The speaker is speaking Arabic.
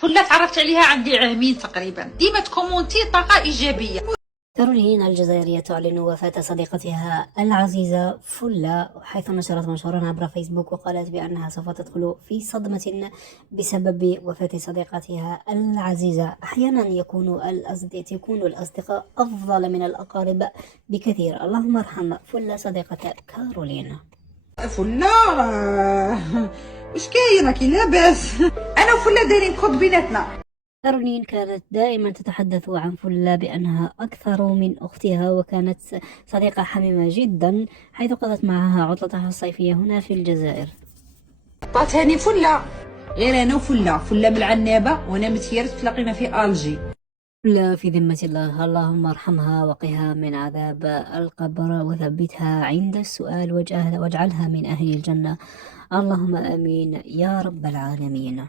فلة تعرفت عليها عندي عامين تقريبا، ديما تكومونتي طاقة إيجابية. كارولين الجزائرية تعلن وفاة صديقتها العزيزة فلة، حيث نشرت منشورا عبر فيسبوك وقالت بأنها سوف تدخل في صدمة بسبب وفاة صديقتها العزيزة. أحيانا تكون الأصدقاء أفضل من الأقارب بكثير. اللهم ارحم فلة صديقة كارولين. فلة وش كاين راكي لاباس؟ أنا وفلة دايرين كود بيناتنا. كارولين كانت دائما تتحدث عن فلة بأنها أكثر من أختها، وكانت صديقة حميمة جدا، حيث قضت معها عطلتها الصيفية هنا في الجزائر. عطاتهاني فلة، غير أنا فلة من العنابة، وأنا متيرت تلاقينا في ألجي. فلة في ذمة الله، اللهم ارحمها وقها من عذاب القبر وثبتها عند السؤال واجعلها من أهل الجنة، اللهم آمين يا رب العالمين.